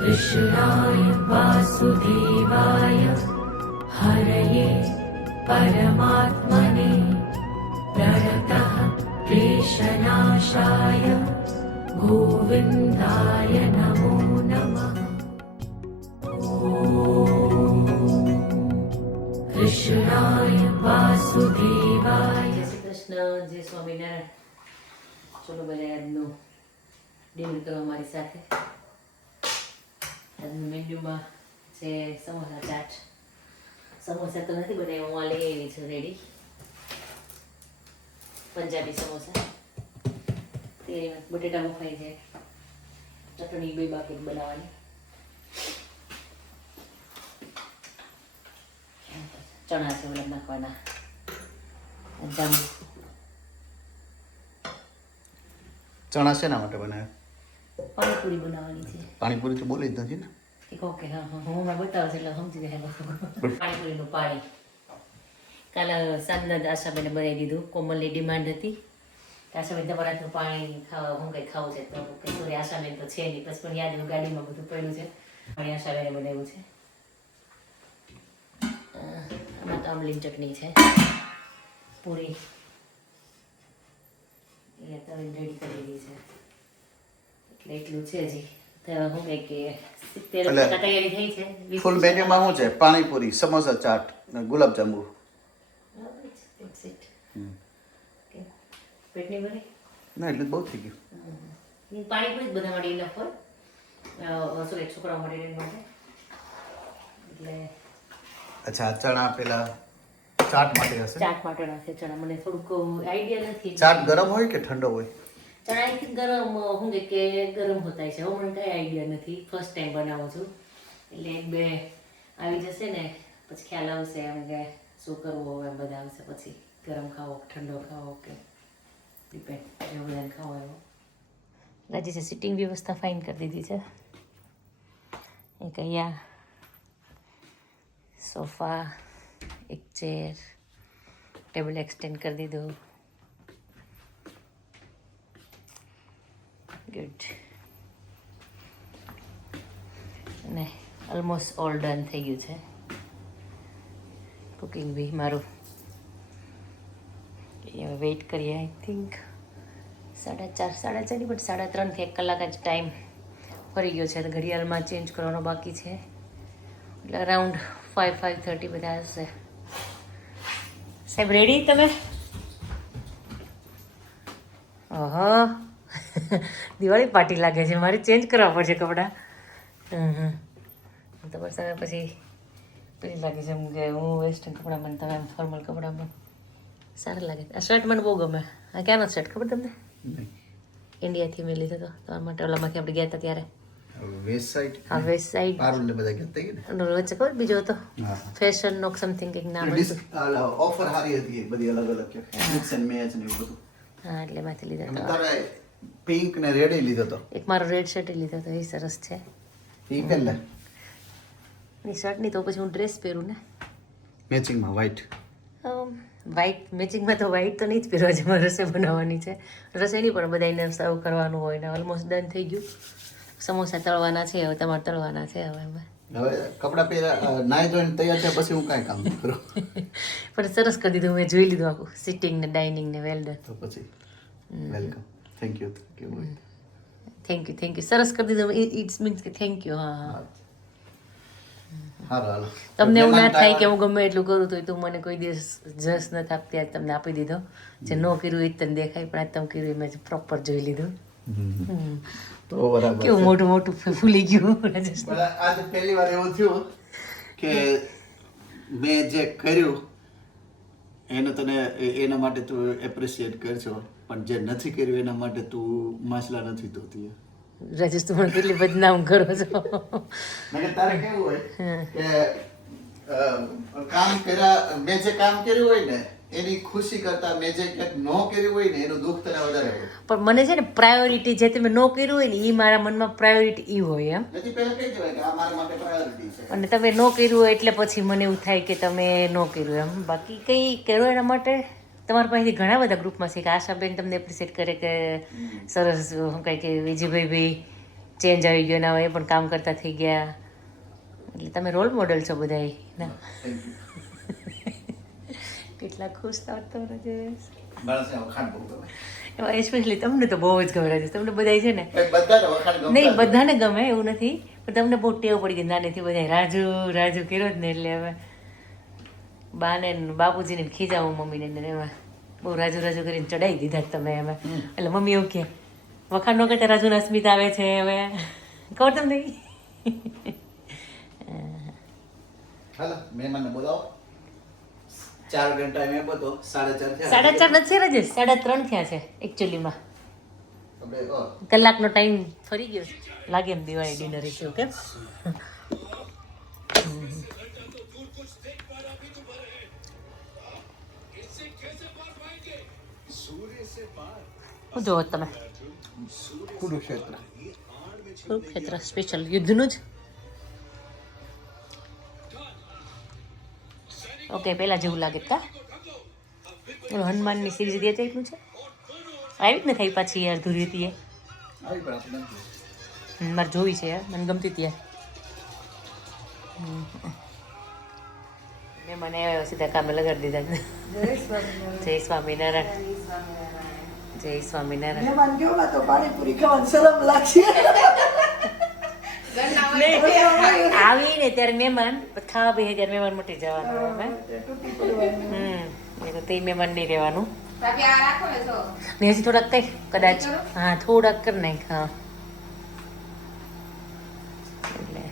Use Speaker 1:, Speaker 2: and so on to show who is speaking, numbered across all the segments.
Speaker 1: कृष्णाय वासुदेवाय हरये परमात्मने प्रणतः क्लेशनाशाय गोविन्दाय नमो नमः कृष्णाय वासुदेवाय
Speaker 2: જય શ્રી કૃષ્ણ જય સ્વામિનારાયણ ચલો બધા આજનું ડિનર કરવા મારી સાથે આજનું મેન્યુમાં છે સમોસા ચાટ સમોસા તો નથી બનાવ્યા હું લઈ આવી છું રેડી પંજાબી સમોસા તે બટેટા બફાઈ જાય ચટણી બે બાકી બનાવવાની ચણા છે ઓલા નાખવાના જાંબુ
Speaker 3: ચણા શેના માટે બનાવ્યા
Speaker 2: પાણીપુરી બનાવવાની છે.
Speaker 3: પાણીપુરી તો બોલી જ નથી ને.
Speaker 2: એક ઓકે હા હા હું હમણાં બતાવું એટલે સમજી જાય પાણીપુરીનું પાણી. કાલે સાંજના આશાબેને બનાવી દીધું. કોમલની ડિમાન્ડ હતી. આશાબેન તમારા હાથનું પાણી ખાવા હું કંઈ ખાવું છે તો કે સોરી આશાબેન તો છે નહીં. પછી પણ યાદ હું ગાડીમાં બધું પડ્યું છે. પાણી આશાબેને બનાવ્યું છે. આમાં તો આમલીની ચટણી છે. પૂરી. એ તો રેડી કરી દીધી છે. એટલે છે છે.
Speaker 3: ફૂલ મેન્યુમાં શું છે? પાણીપુરી સમોસા ચાટ ગુલાબજાંબુ ના એટલે બહુ થઈ ગયું.
Speaker 2: પાણીપુરી જ બધા માટે ઇનફ હોય સોરી છોકરા માટે એટલે
Speaker 3: અચ્છા ચણા પેલા ચાટ માટે હશે
Speaker 2: ચાટ માટે ચણા. મને થોડુંક આઈડિયા નથી.
Speaker 3: ચાટ ગરમ હોય કે ઠંડો હોય?
Speaker 2: ચણા આઈ ગરમ હું કે ગરમ હોતા છે હવે મને કાંઈ આઈડિયા નથી. ફર્સ્ટ ટાઈમ બનાવું છું. એટલે એક બે આવી જશે ને, પછી ખ્યાલ આવશે એમ કે શું કરવું હવે બધા આવશે. પછી ગરમ ખાવો ઠંડો ખાવો કે ડિપેન્ડ એવું બધાને ખાવો એવો રાજી છે સિટિંગ વ્યવસ્થા ફાઇન કરી દીધી છે. એક અહીંયા સોફા એક ચેર ટેબલ એક્સટેન્ડ કરી દીધું. ગુડ અને ઓલમોસ્ટ ઓલ ડન થઈ ગયું છે. કુકિંગ બી મારું. વેઇટ કરીએ આઈ થિંક સાડા ચાર સાડા ચાર પણ સાડા ત્રણથી એક કલાક જ ટાઈમ ફરી ગયો છે. ઘડિયાળમાં ચેન્જ કરવાનો બાકી છે. એટલે અરાઉન્ડ ફાઇવ ફાઇવ થર્ટી બધા હશે. સાહેબ રેડી તમે? ઓહો. દિવાળી પાર્ટી લાગે છે. મારે ચેન્જ કરવા પડશે કપડાં. હમ હમ. તમારી સામે પછી પેલી લાગે છે કે હું વેસ્ટર્ન કપડામાં તમે એમ ફોર્મલ કપડામાં સારા લાગે આ શર્ટ મને બહુ ગમે. આ ક્યાંનો શર્ટ ખબર તમને? ઇન્ડિયાથી મેં લીધો હતો. તમારા માટે ઓલામાંથી આપણે ગયા હતા ત્યારે.
Speaker 3: વેસ્ટ સાઈડ
Speaker 2: હા વેસ્ટ સાઈડ
Speaker 3: પારુલ બધા ને
Speaker 2: વચ્ચે ખબર બીજો હતો? ફેશન નો સમથિંગ કંઈક નામ હતું.
Speaker 3: ઓફર સારી હતી બધી અલગ અલગ મિક્સ એન્ડ મેચ ને એવું બધું.
Speaker 2: હા એટલે એમાંથી લીધા હતો.
Speaker 3: પિંક ને રેડ લીધો તો.
Speaker 2: એક મારો રેડ શર્ટ લીધો તો એ સરસ છે.
Speaker 3: પિંક એટલે ની?
Speaker 2: એ શર્ટની તો પછી હું ડ્રેસ પહેરું ને.
Speaker 3: મેચિંગમાં વ્હાઈટ
Speaker 2: વ્હાઈટ મેચિંગમાં તો વ્હાઈટ તો નહીં જ પહેરવા છે મારે રસોઈ બનાવવાની છે. રસોઈ નહીં પણ બધાને સર્વ કરવાનું હોય ને ઓલમોસ્ટ ડન થઈ ગયું. સમોસા તળવાના છે હવે તમારે તળવાના છે હવે એમાં.
Speaker 3: હવે કપડા પહેરા નાઈ ધોઈને તૈયાર થયા પછી હું કાંઈ કામ નહીં કરું.
Speaker 2: પણ સરસ કરી દીધું મેં જોઈ લીધું આખું સિટિંગ ને ડાઇનિંગ ને વેલ ડન
Speaker 3: તો પછી welcome thank you thank you
Speaker 2: thank you thank you સરસ કરી દીધું ઇટ્સ મીન્સ કે થેન્ક યુ હા હા તમને એવું ના થાય કે હું ગમે એટલું કરું તો તું મને કોઈ દિવસ જસ નથી આપતી આજ તમને આપી દીધો. જે ન કર્યું એ જ તને દેખાય પણ આજ તમે કર્યું મેં પ્રોપર જોઈ લીધું.
Speaker 3: તો બરાબર
Speaker 2: કેવું મોટું મોટું ફૂલી ગયું.
Speaker 3: આજે પહેલી વાર એવું થયું કે મેં જે કર્યું એને તને એના માટે તું એપ્રિશિએટ કરશો પણ જે નથી કર્યું એના માટે તું માછલા નથી ધોતી
Speaker 2: રાજેશ તું મને કેટલી બદનામ કરો છો.
Speaker 3: તારે કેવું હોય કે કામ કર્યા મેં જે કામ કર્યું હોય ને એની ખુશી કરતા મેં જે ક્યાંક ન કર્યું હોય ને એનું દુઃખ તને વધારે હોય.
Speaker 2: પણ મને છે ને પ્રાયોરિટી જે તમે ન કર્યું હોય ને એ મારા મનમાં પ્રાયોરિટી એ હોય એમ.
Speaker 3: નથી પહેલા કહી દેવાય કે આ મારા માટે પ્રાયોરિટી છે.
Speaker 2: અને તમે ન કર્યું હોય એટલે પછી મને એવું થાય કે તમે ન કર્યું એમ. બાકી કંઈ કર્યું એના માટે? તમારા પાસેથી ઘણા બધા ગ્રુપમાં છે કે આશાબેન તમને એપ્રિસિએટ કરે કે સરસ શું કાંઈ કે વિજયભાઈ ભાઈ ચેન્જ આવી ગયો ના હોય એ પણ કામ કરતા થઈ ગયા. એટલે તમે રોલ મોડલ છો બધાય ના? કેટલા ખુશ
Speaker 3: થતો
Speaker 2: એમાં એસ્પેશિયલી તમને તો બહુ જ ગમે છે તમને બધાય છે ને? નહીં બધાને ગમે એવું નથી પણ તમને બહુ ટેવ પડી ગઈ નાનેથી બધા રાજુ રાજુ કર્યો જ ને એટલે હવે બાને બાપુજીને ખીજાવું મમ્મીને અંદર એમાં. બહુ રાજુ રાજુ કરીને ચડાવી દીધા તમે એમાં. એટલે મમ્મી એવું કે વખાણ ન કરતા રાજુ અસ્મિત આવે છે હવે. ખબર તમને?
Speaker 3: હાલો મહેમાનને બોલાવો. ચાર ઘંટા મેં બધો સાડા ચાર થયા.
Speaker 2: સાડા ચાર નથી રાજેશ? સાડા ત્રણ થયા છે એકચ્યુઅલીમાં કલાકનો ટાઈમ ફરી ગયો લાગે એમ દિવાળી ડિનર છે એવું શું જોવો તમે.
Speaker 3: કુરુક્ષેત્ર.
Speaker 2: કુરુક્ષેત્ર સ્પેશિયલ યુદ્ધનું જ. ઓકે પહેલાં જેવું લાગે કા? ઓલો હનુમાનની સિરીઝ દે એટલું છે? આવી જ ને થઈ પાછી યાર ધૂરી હતી એ. મારે જોવી છે યાર. મને ગમતી હતી મેં મને સીધા કામે લગાડી દીધા જય સ્વામિનારાયણ. જય સ્વામિનારાયણ.
Speaker 4: મહેમાન ગયો તો પાણીપુરી ખાવાની શરમ લાગશે.
Speaker 2: આવી ને ત્યારે મહેમાન ખાવા બે ત્યારે મહેમાન મટી જવાનું હમ એ તો તે મહેમાન નહીં રહેવાનું. ને હજી થોડાક કઈ કદાચ. હા થોડાક કરી નાખ હા. એટલે.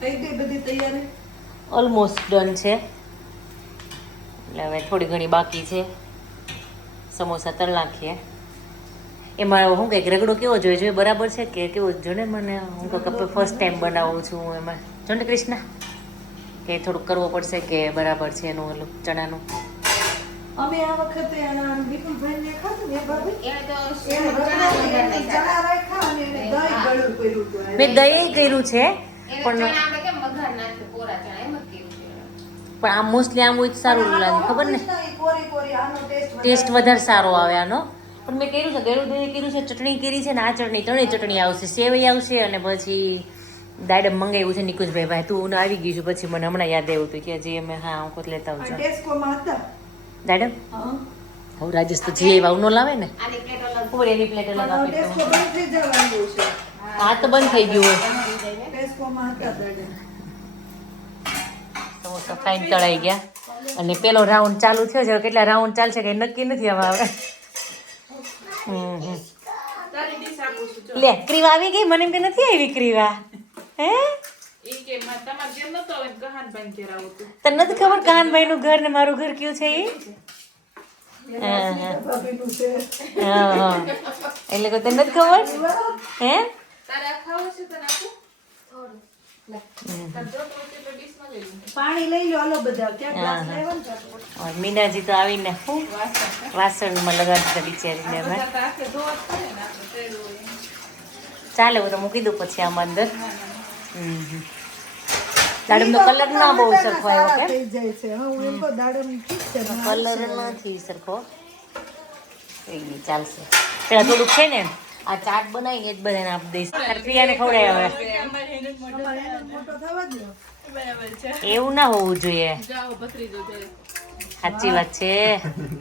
Speaker 4: થઈ ગઈ બધી તૈયારી?
Speaker 2: ઓલમોસ્ટ ડન છે. એટલે હવે થોડી ઘણી બાકી છે. સમોસા તળ નાખીએ. એમાં હું કંઈક રગડો કેવો જોઈએ જોઈએ બરાબર છે કે કેવો જો ને મને? હું કંઈક ફર્સ્ટ ટાઈમ બનાવું છું હું એમાં. જો ને કૃષ્ણ? કે થોડુંક કરવો પડશે કે બરાબર છે એનું ઓલું ચણાનું?
Speaker 4: અમે આ વખતે એના વિપુલભાઈને ખાધું ને ભાભી
Speaker 5: એને તો
Speaker 4: ચણા રાખ્યા અને એને દહીં ગળ્યું કર્યું
Speaker 2: મેં દહીં કર્યું છે પણ
Speaker 5: આપણે કેમ વઘાર નાખ્યું કોરા ચણા.
Speaker 2: પણ આમ મોસ્ટલી આમ જ સારું લાગે ખબર ને?
Speaker 4: ટેસ્ટ
Speaker 2: ટેસ્ટ વધારે સારો આવે આનો. પણ મેં કર્યું છે ગળું દહીં કર્યું છે ચટણી કરી છે ને આ ચટણી ત્રણેય ચટણી આવશે સેવઈ આવશે અને પછી દાડમ મંગાવ્યું છે નિકુંજભાઈ ભાઈ. તું આવી ગયું છું પછી મને હમણાં યાદ આવ્યું હતું કે હજી અમે હા હું ખુદ લેતા આવજો દાડમ?
Speaker 4: હા.
Speaker 2: હું રાજેશ તો જે વાવ નો લાવે ને.
Speaker 5: આની
Speaker 2: ખબર એની પ્લેટ અલગ આપી આ તો. બંધ થઈ ગયું હોય. સમોસા ફાઇન તળાઈ ગયા. અને પેલો રાઉન્ડ ચાલુ થયો. છે કેટલા રાઉન્ડ ચાલશે કઈ નક્કી નથી હવે હવે હમ હમ. લે ક્રીવા આવી ગઈ? મને એમ કે નથી આવી ક્રીવા. હે? તને નથી ખબર કાનભાઈ નું ઘર ને મારું ઘર કયું છે એ હા, હા.
Speaker 4: ભાભીનું છે.
Speaker 2: હા, હા. એટલે કે તને નથી ખબર? હે?
Speaker 4: પાણી લઈ લો હાલો બધા. ક્યાં ગ્લાસ લેવા ને
Speaker 2: મીનાજી તો આવીને હું? વાસણમાં લગાડી દીધા બિચારીને અમે ચાલે હું તો મૂકી દઉં પછી આમાં અંદર. હમ હમ. દાડમનો કલર ના બહુ સરખો આવ્યો કે?
Speaker 4: દાડમ
Speaker 2: કલર નથી સરખો. કઈ નહીં ચાલશે. પેલા થોડુંક છે ને આ ચાટ બનાવીને જ બધાને આપી દઈશ. પ્રિયાને ખવડાય હવે
Speaker 4: મોટો થવા દો
Speaker 2: એવું ના હોવું જોઈએ. સાચી વાત છે.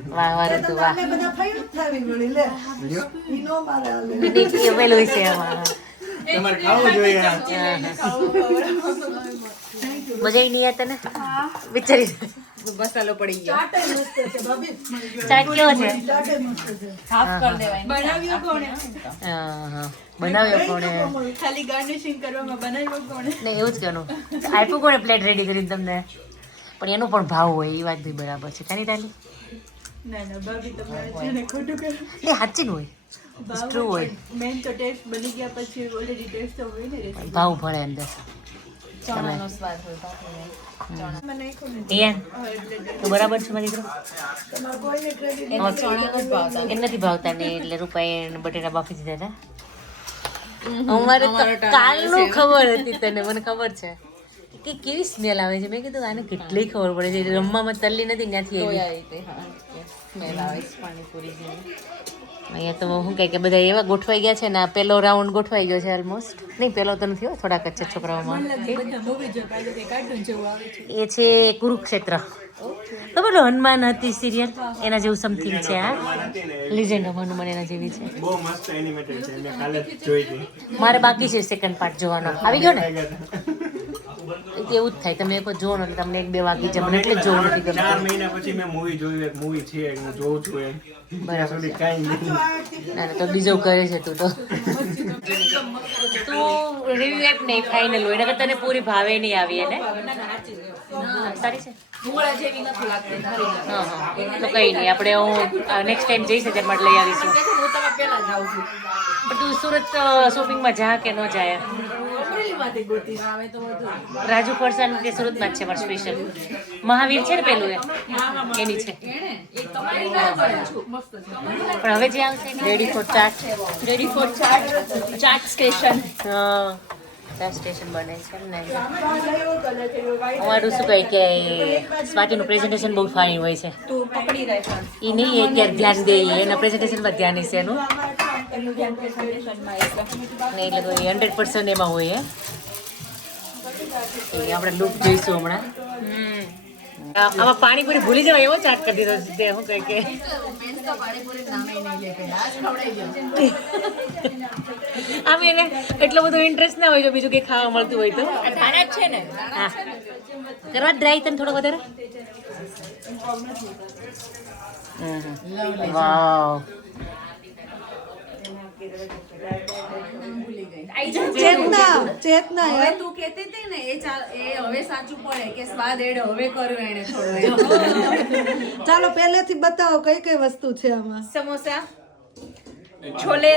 Speaker 2: વાહ વાહ ઋતુ વાહ. પેલું છે. મજા નહીં તને? વિચારી
Speaker 4: ચાટે મસ્ત છે ભાભી.
Speaker 2: ચાટ કેવો છે?
Speaker 4: ચાટે મસ્ત છે.
Speaker 2: હા, હા. બનાવ્યો કોણે?
Speaker 6: ખાલી ગાર્નિશિંગ કરવામાં બનાવ્યો કોણે?
Speaker 2: ને એવું જ કહેવાનું. આપ્યું કોણે પ્લેટ રેડી કરીને તમને? પણ એનો પણ ભાવ હોય એ વાત બી બરાબર છે. કાની તાલી
Speaker 6: ના ના ભાભી તમારે છે ને ખોટું કર્યું
Speaker 2: એ સાચી હોય. ટ્રુ હોય.
Speaker 6: મેન તો ટેસ્ટ બની ગયા પછી ઓલરેડી ટેસ્ટ તો હોય ને
Speaker 2: ભાવ ભળે અંદર.
Speaker 6: મને નાખ્યું ને
Speaker 2: તો બરાબર છે મારી દીકરો?
Speaker 4: તમારે કોઈને ક્રેડિટ
Speaker 2: એ નથી. ભાવતા. ને એટલે રૂપાઈ બટેટા બાફી દીધા હતા. અમારે તો કાલનું ખબર હતી તને મને ખબર છે. કે કેવી સ્મેલ આવે છે? મેં કીધું આને કેટલી ખબર પડે છે. રમવામાં તલ્લી નથી ત્યાંથી આવી. અહીંયા તો શું કહે કે બધા એવા ગોઠવાઈ ગયા છે ને આ પેલો રાઉન્ડ ગોઠવાઈ ગયો છે ઓલમોસ્ટ નહીં પેલો તો નથી હો થોડાક જ છે છોકરાઓમાં. એ છે. કુરુક્ષેત્ર. ખબર છે હનુમાન હતી સિરિયલ એના જેવું સમથિંગ છે આ લિજેન્ડ ઓફ હનુમાન એના જેવી છે.
Speaker 7: બહુ મસ્ત એનિમેટેડ છે મેં કાલે જ જોઈ હતી.
Speaker 2: મારે બાકી છે સેકન્ડ પાર્ટ જોવાનો. આવી ગયો ને? એવું જ થાય. તમે એક જોવો ને તમને એક બે વાગી જાય મને એટલે જ જોવું નથી
Speaker 7: ચાર મહિના પછી મેં મૂવી જોયું એક મૂવી છે હું જોઉં છું એમ. બરાબર. સુધી કાંઈ નહીં.
Speaker 2: ના ના, તો બીજો કરે છે તું તો. તું રિવ્યુ એપ નહીં ફાઇનલ હોય નકર તને પૂરી ભાવે નહીં આવી એને સારી છે? હા હા. તો કંઈ નહીં આપણે હું નેક્સ્ટ ટાઈમ જઈશ માટે લઈ આવીશું.
Speaker 6: હું તમે પહેલા જ છું.
Speaker 2: પણ તું સુરત શોપિંગમાં જા કે ન જાય રાજુ ફરસાણ કે સુરતમાં જ છે મારું સ્પેશિયલ મહાવીર છે ને પેલું એની છે.
Speaker 6: એને એક તમારી ના પડે છું. મસ્ત છે.
Speaker 2: પણ હવે જે આવશે ready for chaat
Speaker 6: ready for chaat chaat station
Speaker 2: હા. ચાટ સ્ટેશન બને છે ને. અમારું શું કહે કે સ્વાતિનું પ્રેઝન્ટેશન બહુ ફાઇન હોય છે.
Speaker 6: તું પકડી રાખ.
Speaker 2: એ નહીં એ ધ્યાન દે એના પ્રેઝન્ટેશનમાં ધ્યાન છે એનું.
Speaker 6: એટલે
Speaker 2: ને એટલે તો હંડ્રેડ પર્સન્ટ એમાં હોય એ આપણે લુક જોઈશું હમણાં. આમાં પાણીપુરી ભૂલી જવાય એવો ચાટ કરી દીધો છે તે શું કહે. કે આમ એને એટલો બધો ઇન્ટરેસ્ટ ના હોય જો બીજું કંઈ ખાવા મળતું હોય તો.
Speaker 6: છે ને?
Speaker 2: હા. કરવા ડ્રાય તને થોડો વધારે? વાવ
Speaker 4: ચેતના ચેતના
Speaker 8: હવે તું કહેતી હતી ને એ એ હવે સાચું પડે કે સ્વાદ એડ હવે કર્યો એને થોડો
Speaker 4: ચાલો પહેલેથી બતાવો કઈ કઈ વસ્તુ છે આમાં?
Speaker 6: સમોસા છોલે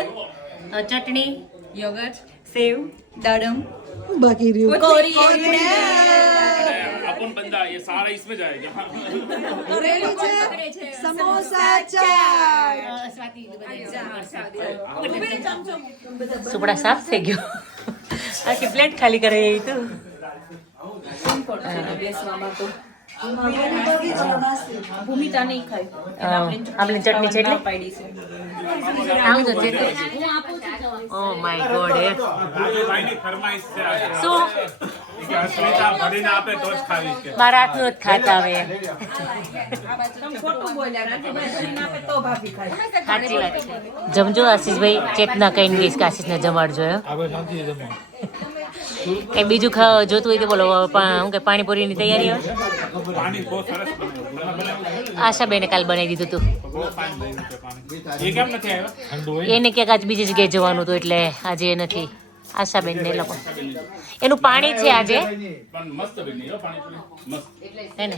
Speaker 2: ચટણી
Speaker 6: યોગર્ટ સેવ દાડમ.
Speaker 4: બાકી રહ્યું.
Speaker 9: अपन बंदा ये सारा इसमें जाएगा
Speaker 4: રેડી છે સમોસા ચાટ
Speaker 2: સુપડા સાફ થઈ ગયો આખી પ્લેટ ખાલી કરી એવી તું
Speaker 6: બેસવામાં તો ભૂમિતા નહીં ખાય.
Speaker 2: આમલી ચટણી છે એટલે?
Speaker 6: છે.
Speaker 2: ઓ માય ગોડ એ.
Speaker 9: રાજુભાઈની ફરમાઈશ છે જ
Speaker 2: મારા હાથનું જ ખાતા હવે.
Speaker 6: ખોટું બોલ્યા રાજુભાઈ ભરીને આપે તો ભાભી ખાય.
Speaker 2: સાચી વાત. જમજો આશીષભાઈ ચેતના કહીને ગઈશ કે આશીષને જમાડજો કઈ બીજું જોતું હોય તો બોલો શું કે પાણીપુરીની તૈયારી
Speaker 9: બનાવ્યું?
Speaker 2: આશાબેને કાલ બનાવી દીધું હતું
Speaker 9: આવ્યો?
Speaker 2: એને ક્યાંક આજ બીજી જગ્યાએ જવાનું હતું એટલે આજે એ નથી. આશાબેન ને લોકો. એનું પાણી છે આજે. હો ને?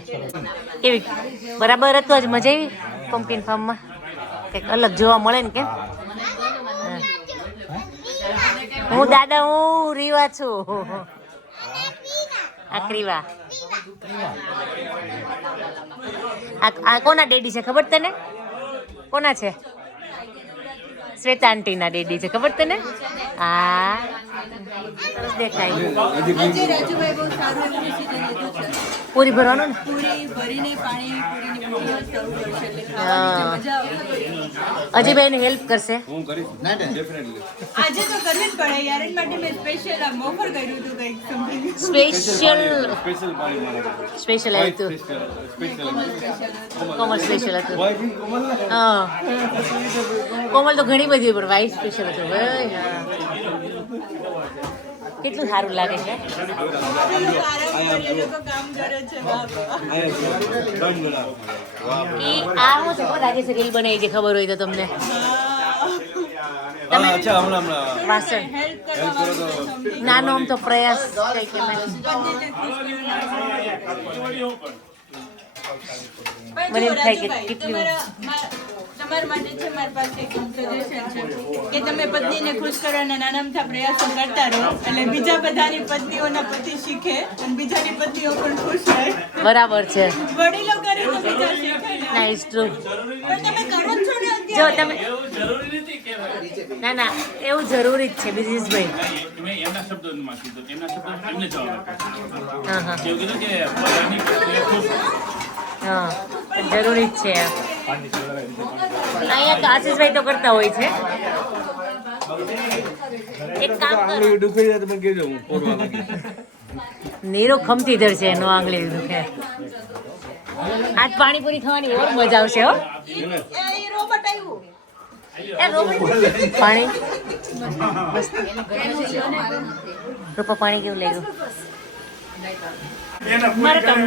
Speaker 2: કેવી? બરાબર હતું આજ મજા આવી? પમ્પકિન ફાર્મમાં કંઈક અલગ જોવા મળે ને કેમ? હા. દાદા, હું રીવા છું. આક્રીવા ક્રીવા. આ આ કોના ડેડી છે ખબર તને? કોના છે? શ્વેતા આંટીના ડેડી છે. ખબર તને? હા. સરસ દેખાય.
Speaker 8: આજે રાજુભાઈ બહુ સારું એવું ડિસિઝન લીધું છે.
Speaker 2: પૂરી ભરવાનું ને?
Speaker 8: પૂરી ભરીને પાણી પૂરી સર્વ કરશે એટલે
Speaker 2: હા.
Speaker 8: ખાવાની જે મજા
Speaker 2: હેલ્પ કરશે.
Speaker 6: આજે તો કરવી જ પડે. યાર માટે મેં સ્પેશિયલ ઓફર કર્યું હતું કંઈક
Speaker 2: સ્પેશિયલ સ્પેશિયલ હતું કોમલ સ્પેશિયલ હતું હા કોમલ તો ઘણી બધી પણ વાઈફ સ્પેશિયલ હતું. ભાઈ કેટલું સારું લાગે છે? આ હું કોણ આજે છે રીલ બનાવી છે ખબર હોય તો તમને. તમે વાસણ. નાનો આમ તો પ્રયાસ કઈ કે મને એમ થાય કે કેટલી
Speaker 6: તમારા માટે છે મારી પાસે એક સજેશન છે કે તમે પત્નીને ખુશ કરવાના નાના મોટા પ્રયાસો કરતા રહો એટલે બીજા બધાની પત્નીઓના પતિ શીખે અને બીજાની પત્નીઓ પણ ખુશ રહે
Speaker 2: બરાબર છે.
Speaker 6: વડીલો કરે તો બીજા શીખે
Speaker 2: નાઇસ ટ્રુ
Speaker 6: પણ તમે કરો છો ને
Speaker 2: જો તમે ના ના એવું જરૂરી જ છે બિઝનેસભાઈ
Speaker 9: ભાઈ એમના કીધું એમના શબ્દો એમને જવાબ
Speaker 2: હા હા
Speaker 9: કીધું કે
Speaker 2: હા જરૂરી જ છે આ. અહીંયા તો આશીષભાઈ તો કરતા હોય છે એક કામ કરો
Speaker 7: જાય કહેજો હું
Speaker 2: નીરો ખમતી ધરશે એનો આંગળી દુખે આજ પાણીપુરી ખાવાની ઓર મજા આવશે હો એ રોબોટ પાણી. રૂપા પાણી કેવું લાગ્યું?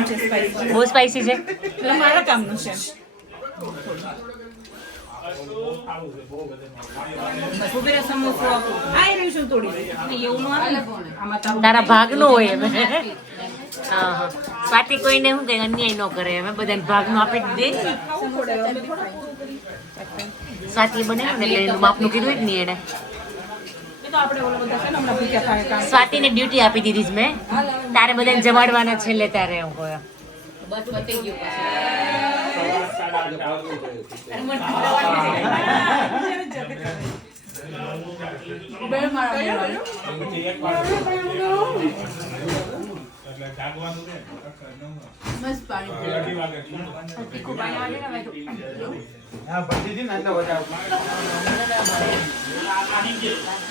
Speaker 6: છે સ્પાઈસી
Speaker 2: બહુ સ્પાઈસી છે.
Speaker 6: એટલે મારા કામનું છે. નું ને. તારું
Speaker 2: તારા ભાગનું હોય એમ. સ્વાતિ કોઈને શું કઈ અન્યાય ન કરે. અમે બધાને ભાગનું આપી જ દે. સ્વાતિ બને ને એટલે માપનું કીધું જ નહીં એને સ્વાતિને ડ્યુટી આપી દીધી જ મેં. તારે બધાને જમાડવાના છેલ્લે તારે હું કહ્યું
Speaker 5: બસ પતી ગયું પછી.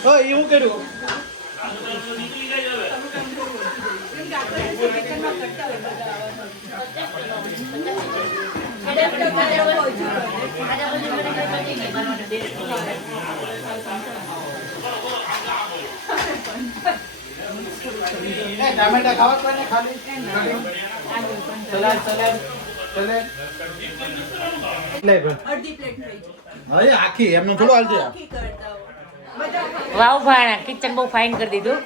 Speaker 7: ઓય એ હું કર્યું એ ટામેટા ખાવા કોઈને ખાલી સલાડ સલાડ સલાડ લે ભાઈ
Speaker 6: અડધી પ્લેટ થઈ
Speaker 7: હવે આખી એમનું
Speaker 6: હો. બધા
Speaker 2: વાવ ભાણા કિચન બહુ ફાઇન કરી દીધું.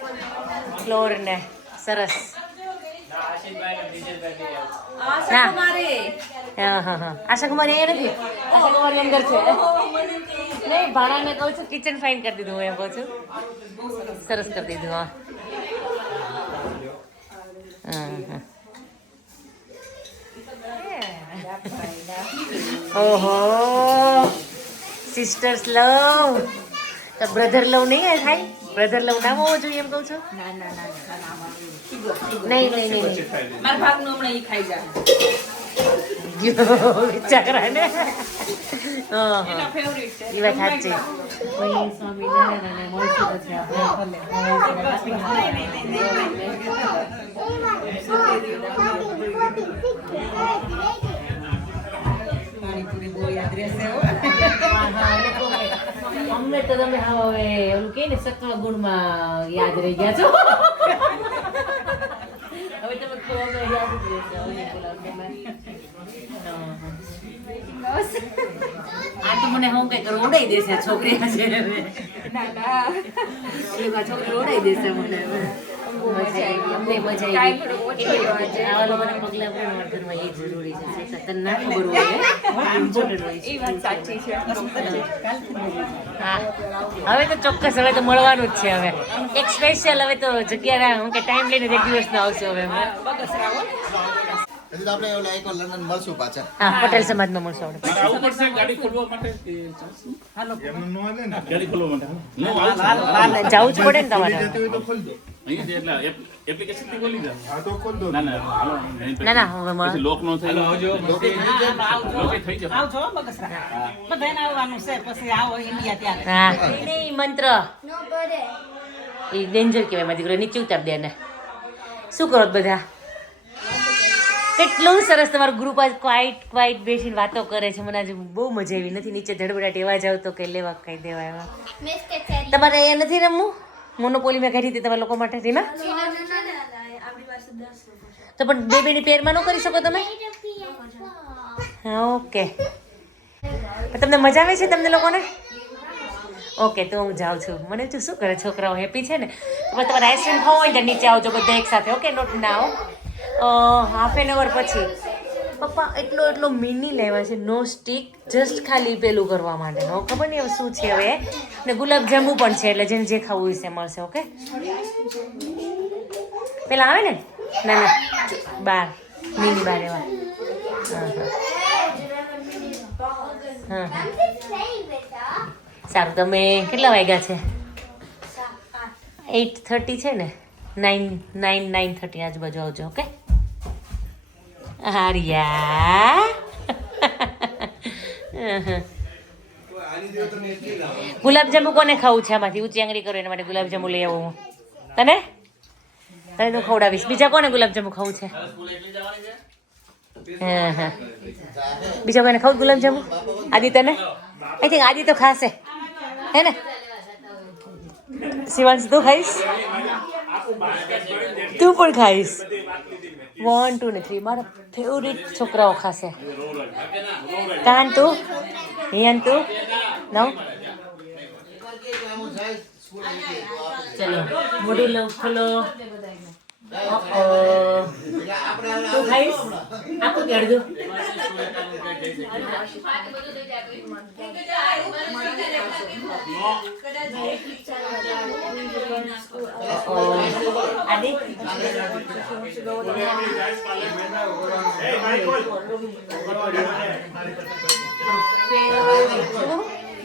Speaker 2: ફ્લોર ને સરસ. હા હા હા આશા કુમારી અહીંયા નથી આશા કુમારી અંદર છે નહીં ભાણાને કહું છું કિચન ફાઇન કરી દીધું હું એમ કહું છું સરસ કરી દીધું હા હા. ઓહો સિસ્ટર્સ લવ તો બ્રધર લવ નહીં થાય બ્રધર લવ ના હોવો જોઈએ એમ કહું છું નહીં નહીં નહીં નહીં
Speaker 6: મારા હમણાં ઈ ખાઈ જાય એના ફેવરિટ છે.
Speaker 2: વાત સાચી. અમને તો તમે હા હવે ઓલું કે ને સત્વ ગુણમાં યાદ રહી ગયા છો હવે તમે કહો અમે યાદ જ રહેશે હવે નહીં બોલાવો તમે. હા, હા. આ તો મને હું કઈ કરું ઉડાઈ દેશે છોકરી આજે. છોકરી ઉડાઈ દેશે મને. હવે મજા આવી અમને મજા આવી. આવા લોકોના પગલા પણ અમારા એ જરૂરી છે. તને ના ખબર હોય હે? હોય
Speaker 6: એ વાત સાચી છે.
Speaker 2: હા. હવે તો ચોક્કસ હવે તો મળવાનું જ છે હવે. એક સ્પેશિયલ હવે તો જગ્યા હું કે ટાઈમ લઈને એક દિવસ આવશે હવે.
Speaker 3: એટલે આપણે ઓલા એકવાર લંડન મળશું પાછા.
Speaker 2: હા પટેલ સમાજમાં મળશું આપણે.
Speaker 9: મારે પડશે ગાડી ખોલવા માટે કે ચાલશે?
Speaker 7: નો હાલે ને.
Speaker 9: ગાડી ખોલવા માટે હું. આવું
Speaker 2: જવું જ પડે ને તમારે.
Speaker 7: જતી તો ખોલ દો
Speaker 9: અહીંયાથી એટલે એપ- application થી ખોલી દે.
Speaker 7: હા તો ખોલ દો
Speaker 9: ના ના હાલો, નહીં પછી-
Speaker 2: ના ના હવે
Speaker 9: લોક નો થઈ જશે
Speaker 6: આવજો. હો બગસરા. બધાને આવવાનું છે પછી આવો ઇન્ડિયા ત્યારે.
Speaker 2: હા. એ નહીં મંત્ર. એ ડેન્જર કહેવાય મારી દીકરો. નીચે ઉતાર દે ને શું કરો છો બધા? કેટલું સરસ તમારું ગ્રુપ આજ ક્વાઇટ ક્વાઇટ બેસીને વાતો કરે છે. મને આજે બહુ મજા આવી. નથી નીચે ધડબડાટ એવા જાવ તો કે લેવા કઈ દેવા એવા. તમારે એ નથી રમવું? મોનોપોલી મેં કરી હતી તમારા લોકો માટે રીમા તો પણ બે બેની પેરમાં ન કરી શકો તમે? ઓકે. તમને મજા આવે છે તમને લોકોને? ઓકે તો હું જાઉં છું. મને શું કરે છોકરાઓ હેપી છે ને? તમારે આઈસ્ક્રીમ ખાવ હોય તો નીચે આવજો બધા એક સાથે. ઓકે નોટ ના આવો હાફ એન અવર પછી. પપ્પા એટલો એટલો મિની લેવા છે નો સ્ટીક જસ્ટ ખાલી પેલું કરવા માટે. હવે ખબર નહીં હવે શું છે હવે? ને ગુલાબ જાંબુ પણ છે એટલે જેને જે ખાવું હશે મળશે ઓકે? પેલા આવે ને? ના ના. બાર. મીની બાર એવા. હા હા. હા હા. સારું તમે કેટલા વાગ્યા છે? એટ થર્ટી છે ને? નાઇન નાઇન નાઇન થર્ટી આજુબાજુ આવજો ઓકે હારિયા. ગુલાબજાંબુ કોને ખાવું છે આમાંથી? ઊંચી આંગળી કરો એના માટે ગુલાબજાંબુ લઈ આવું હું. તને? તને હું ખવડાવીશ. બીજા કોને ગુલાબજાંબુ ખાવું છે? હા હા. બીજા કોઈને ખાવું ગુલાબજાંબુ? આદિ તને? આઈ થિંક આદિ તો ખાશે. હે ને? શિવાંશ તું ખાઈશ? તું પણ ખાઈશ. વન ટુ ને થ્રી મારા ફેવરિટ છોકરાઓ ખાશે. કાન તું? હિયન તું? નવ? ચલો મોઢું લવ ખોલો.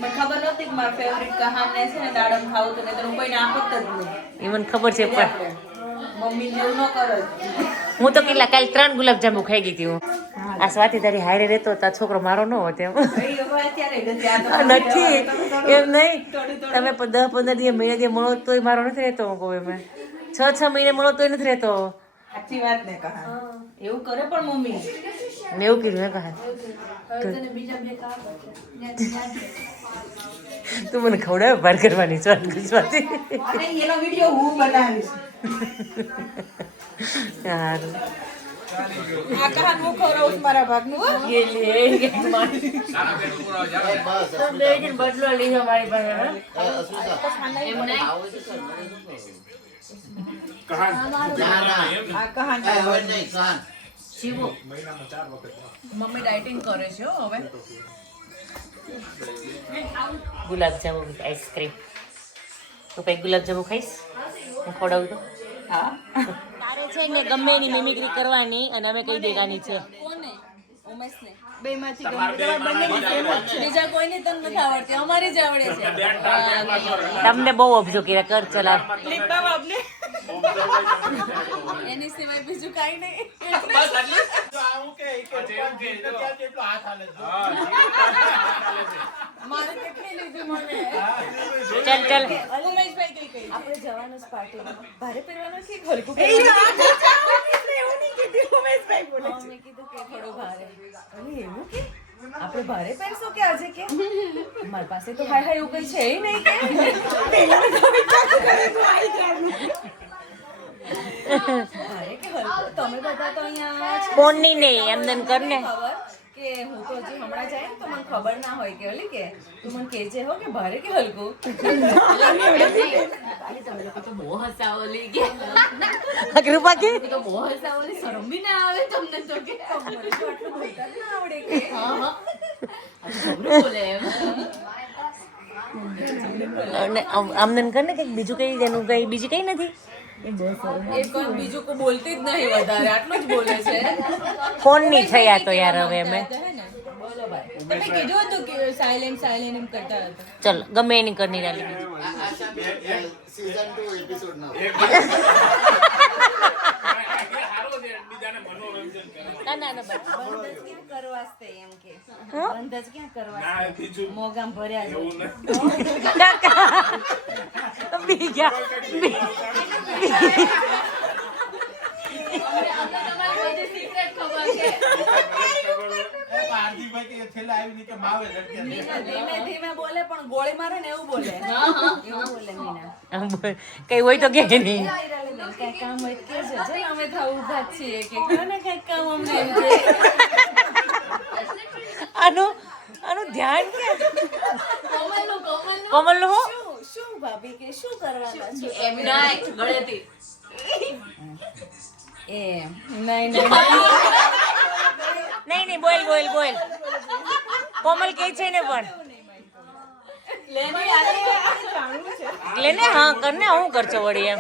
Speaker 6: ખબર નહોતી કે મારા ફેવરિટ કહાને છે ને દાડમ ખાવું તો નહીંતર હું કોઈને આપત જ નહીં
Speaker 2: મને ખબર છે પણ. હું તો કેટલા કાલ ત્રણ ગુલાબજાંબુ ખાઈ ગઈ હતી હું. આ સ્વાતિ તારી હારે રહેતો તો છોકરો મારો ન હોત એમ.
Speaker 6: નથી. આ
Speaker 2: એમ નહીં. તમે દસ પંદર દિવસ મહિને દિવસ મળો તોય મારો નથી રહેતો હું કહું એમ. છ છ મહિને મળો તોય નથી રહેતો.
Speaker 6: સાચી વાત ને કહા. એવું કરે પણ મમ્મી.
Speaker 2: મેં એવું કીધું ને કહા. તું મને ખવડાવે પાર કરવાની સ્વાતિ
Speaker 6: અને એનો વીડિયો હું બનાવીશ.
Speaker 2: સારું. બદલો લીધો મારી પાસે
Speaker 6: આ
Speaker 2: શિવો.
Speaker 6: મમ્મી ડાયટિંગ કરે છે હો હવે.
Speaker 2: ગુલાબજાંબુ આઈસ્ક્રીમ તું કઈ ગુલાબજાંબુ ખાઈશ? હું ખવડાવું તો? તારે છે ને ગમે એની મિમિક્રી કરવાની અને અમે કઈ દેવાની છે?
Speaker 8: કોને? ઉમેશને.
Speaker 6: બેમાંથી ગમે. તમારે બંનેની
Speaker 8: બીજા જ એની સિવાય બીજું કાંઈ નહીં. મારે કેટલી લીધી મને?
Speaker 2: ચાલ ચાલ.
Speaker 8: ઉમેશભાઈ કઈ કઈ આપણે જવાનું છે પાર્ટીમાં. ભારે પહેરવાનું કે હલકું
Speaker 6: એ તો આ તો ચાવવાની એવું નહીં કીધું ઉમેશભાઈ બોલે
Speaker 8: મેં કીધું કે થોડું ભારે. એવું કે આપણે ભારે પહેરશું કે આજે કે? મારી પાસે તો હાય હાય એવું કઈ છે નહીં કે? ભારે કે તમે તો અહીંયા છો.
Speaker 2: ફોનની નહીં એમ કર ને
Speaker 8: ખબર કે હું તો હજી હમણાં જાય ને તો મને ખબર ના હોય કે ઓલી કે તું મને કેજે હો કે ભારે કે હલકું?
Speaker 2: કૃપા કે
Speaker 8: શરમ બી ના આવે તમને તો કે. મને તો આટલું બોલતા ના આવડે કે
Speaker 2: અને આમ- આમને એમ કર ને કંઈક બીજું કંઈ એનું કંઈ બીજી કંઈ નથી?
Speaker 8: ફોન કોઈ બીજું કોઈ બોલતી જ નહીં વધારે આટલું જ બોલે છે.
Speaker 2: ફોનની છે આ તો યાર હવે અમે.
Speaker 8: હે? બોલો તમે કીધું હતું કે સાયલેન્ટ સાયલેન્ટ એમ કરતા હતા
Speaker 2: ચલ ગમે એની કરની રાલી
Speaker 3: સીઝન ટુ એપિસોડ ના
Speaker 2: ના ના
Speaker 8: કરવા એમ કે બંધ ક્યાં કરવા મોગામ ભર્યા છે
Speaker 2: બી ગયા બી
Speaker 8: મીના ધીમે ધીમે બોલે. પણ ગોળી મારે ને એવું બોલે એવું બોલે મીના
Speaker 2: કઈ હોય તો કે નહીં.
Speaker 8: કામ હોય છે અમે ઊભા જ છીએ કે કઈ કામ અમને એમ કે
Speaker 2: આનું આનું ધ્યાન કે?
Speaker 8: કોમલનું કોમલનું
Speaker 2: કોમલનું
Speaker 8: શું શું ભાભી કે શું કરવાના છો? એ નહીં નહીં
Speaker 2: નહીં નહીં બોલ બોલ બોલ કોમલ કે છે ને પણ. એટલે ને હા કર ને હું કરજો વળી એમ.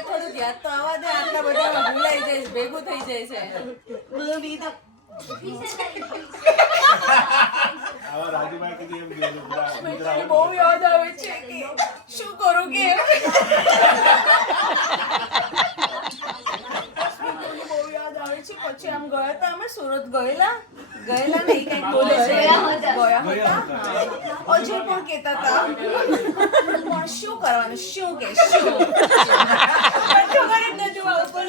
Speaker 8: થોડું યાદ તો આવવા દે આટલા બધા ભૂલાઈ જાય ભેગું થઈ જાય છે બહુ યાદ આવે છે શું કરું કે બહુ યાદ આવે છે. પછી આમ ગયા હતા અમે સુરત ગયેલા? ગયેલા નહીં કંઈક બોલે છે? ગયા હતા? અજય પણ કહેતા હતા. પણ શું કરવાનું? શું કે શું? ખબર જ નથી આવું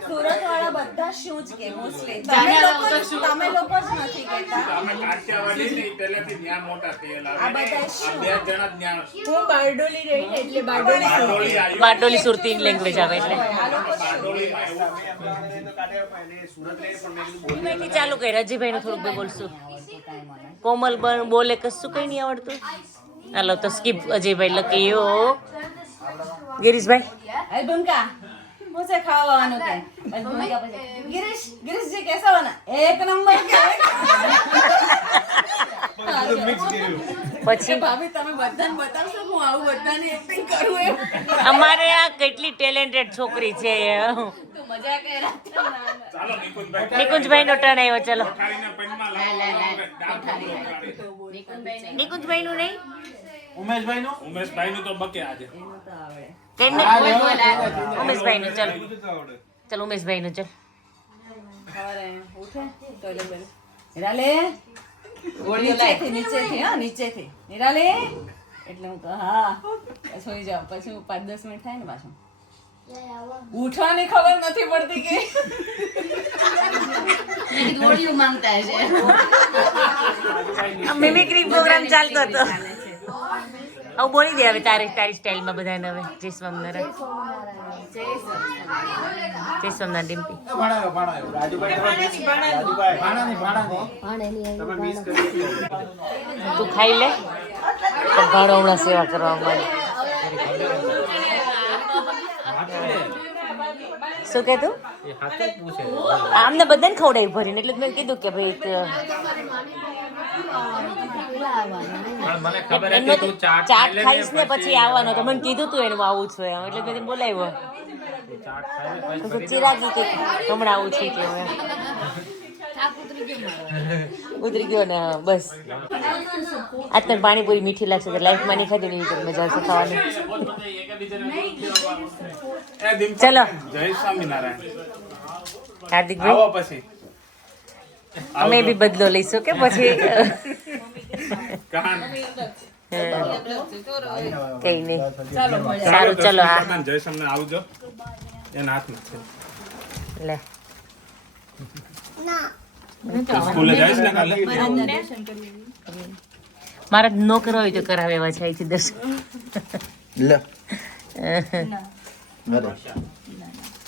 Speaker 8: સુરત વાળા બધા શું જ કે મોસ્ટલી તમે લોકો તમે લોકો જ નથી કહેતા.
Speaker 9: અમે કાઠિયાવાડી ને પહેલેથી ન્યા મોટા થયેલા
Speaker 8: આ બધા શું?
Speaker 9: બે જણા જ
Speaker 6: હું બારડોલી રહી એટલે બારડોલી
Speaker 9: બારડોલી
Speaker 2: બારડોલી સુરતી લેંગ્વેજ આવે એટલે.
Speaker 9: બારડોલીમાં એવું
Speaker 2: મેં કીધું ચાલુ કરી. રાજીભાઈ નું થોડુંક બોલશું. કોમલ પણ બોલે કશું કઈ નહીં આવડતું. હાલો તો સ્કીપ અજયભાઈ લખી ગિરીશભાઈ.
Speaker 8: પૂછે ખાવાનું કે પછી ગિરીશ ગિરીશ જે કેસાવાના એક નંબર કે
Speaker 2: પછી
Speaker 8: ભાભી તમે બધાને બતાવશો હું આવું બધાને એક્ટિંગ કરું એમ
Speaker 2: અમારે આ કેટલી ટેલેન્ટેડ છોકરી છે
Speaker 9: નિકુંજભાઈ
Speaker 2: નો ટર્ન આવ્યો ચલો નિકુંજભાઈ નું નહીં
Speaker 7: ઉમેશભાઈ નું
Speaker 9: ઉમેશભાઈ નું તો બકે આજે
Speaker 2: કેમને ઉમેશભાઈ નું ચલો ચલો ઉમેશભાઈ નું ચલ
Speaker 8: નિરાલે નીચેથી નીચેથી હા નીચેથી નિરાલે એટલે હું તો હા સુઈ જાઉં પછી હું પાંચ દસ મિનિટ થાય ને પાછું ઉઠવાની ખબર નથી પડતી કે
Speaker 2: મિમિક્રી પ્રોગ્રામ ચાલતો હતો હવે બોલી દે હવે તારી તારી સ્ટાઇલમાં બધાને હવે. જય સ્વામિનારાયણ. જય સ્વામિનારાયણ. ડિમ્પી તું ખાઈ લે. ભાડો હમણાં સેવા કરવા માંડે શું કે તું? આમને બધાને ખવડાવી ભરીને એટલે મેં કીધું કે ભાઈ
Speaker 7: મને ખબર હતી
Speaker 2: તું
Speaker 7: ચાટ
Speaker 2: ચાટ ખાઈશ ને પછી આવવાનો તો મને કીધું તું એનું આવું છું એમ એટલે મેં બોલાવ્યો. ચિરાગી કે હમણાં આવું છું કે હવે. ઉતરી ગયો ને બસ. આજ તને પાણીપુરી મીઠી લાગશે તો લાઈફમાં નહીં ખાધી નહીં તો મજા આવશે ખાવાની. ચલો.
Speaker 9: જય સ્વામિનારાયણ. પછી.
Speaker 2: અમે બી બદલો લઈશું કે પછી કઈ નહીં. સારું ચલો હા.
Speaker 9: જય આવજો. એના હાથમાં છે.
Speaker 2: લે.
Speaker 9: તું સ્કૂલે જઈશ ને કાલે?
Speaker 2: મારે નો? કરવા હોય તો કરાવે એવા છે અહીંથી દર્શન.
Speaker 3: લે.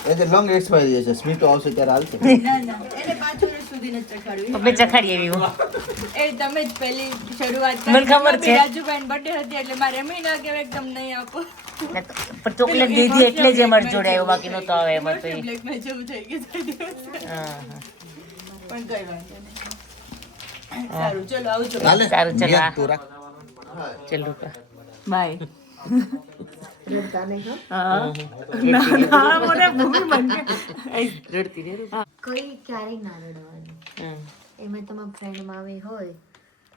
Speaker 3: એ જે લોંગ એક્સપાયરી છે સ્વીટો આવશે ત્યારે હાલશે.
Speaker 6: સુધી નથી ચખાડ્યું.
Speaker 2: અમે ચખાડી એવી
Speaker 6: એ તમે જ પહેલી શરૂઆત
Speaker 2: મને ખબર છે.
Speaker 6: બી રાજુભાઈ બર્થડે હતી એટલે મારે એમ ના કહેવાય કે તમને નહીં આપો.
Speaker 2: પણ ચોકલેટ દીધી એટલે જ અમારે જોડે આવ્યો બાકી નહોતો આવે એમાં તો ઈ.
Speaker 6: બ્લેકમાં જેવું થઈ ગયું
Speaker 2: હા, હા.
Speaker 6: પણ કઈ વાંધો નહીં. સારું ચલો આવજો.
Speaker 2: સારું, ચલો, હા.
Speaker 3: તું
Speaker 2: રડતી
Speaker 10: કોઈ ક્યારેય ના રડવાનું. એમાં તમારા ફ્રેન્ડમાં આવી હોય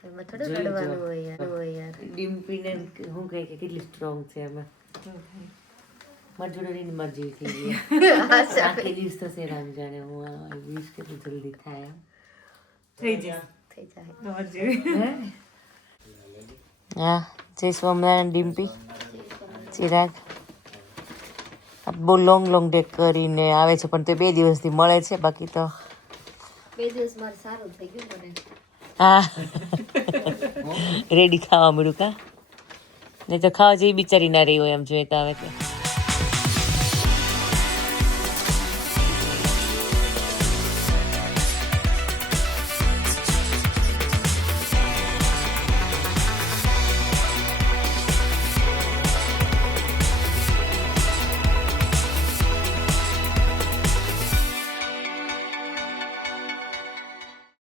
Speaker 10: એમાં થોડું રડવાનું હોય યાર હોય યાર.
Speaker 2: ડિમ્પીને હું કહે કે કેટલી સ્ટ્રોંગ છે એમાં. મારી જોડે રહીને થઈ ગઈ. આખે દિવસ થશે રામ જાણે. હું આ વીસ કેટલું જલ્દી થાય.
Speaker 10: થઈ જાય
Speaker 2: હા? જય સ્વામિનારાયણ ડિમ્પી. ચિરાગ. બહુ લોંગ લોંગ ડે કરીને આવે છે પણ તે બે દિવસથી મળે છે બાકી તો
Speaker 10: બે દિવસ મારે સારું થઈ ગયું મને.
Speaker 2: હા. રેડી ખાવા મળ્યું કા? નહીં તો ખાવા જેવી બિચારી ના રહી હોય એમ જોઈએ તો આવે તો